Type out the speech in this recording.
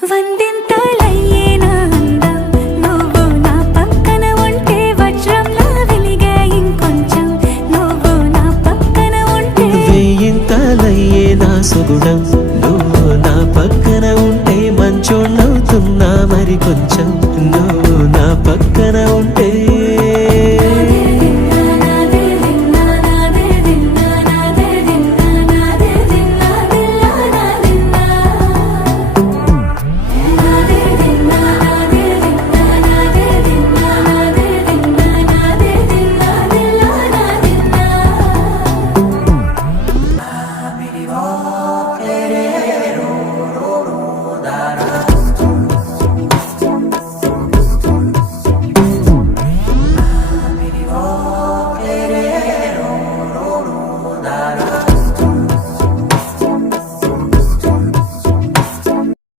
వందింతలయ్యేనా అందం నువ్వు నా పక్కన ఉంటే వజ్రంలా వెలిగే ఇంకొంచెం నువ్వు నా పక్కన ఉంటే వేయింతలయ్యేనా సుగుణం నువ్వు నా పక్కన ఉంటే మంచోళ్ళవుతున్నా మరి కొంచెం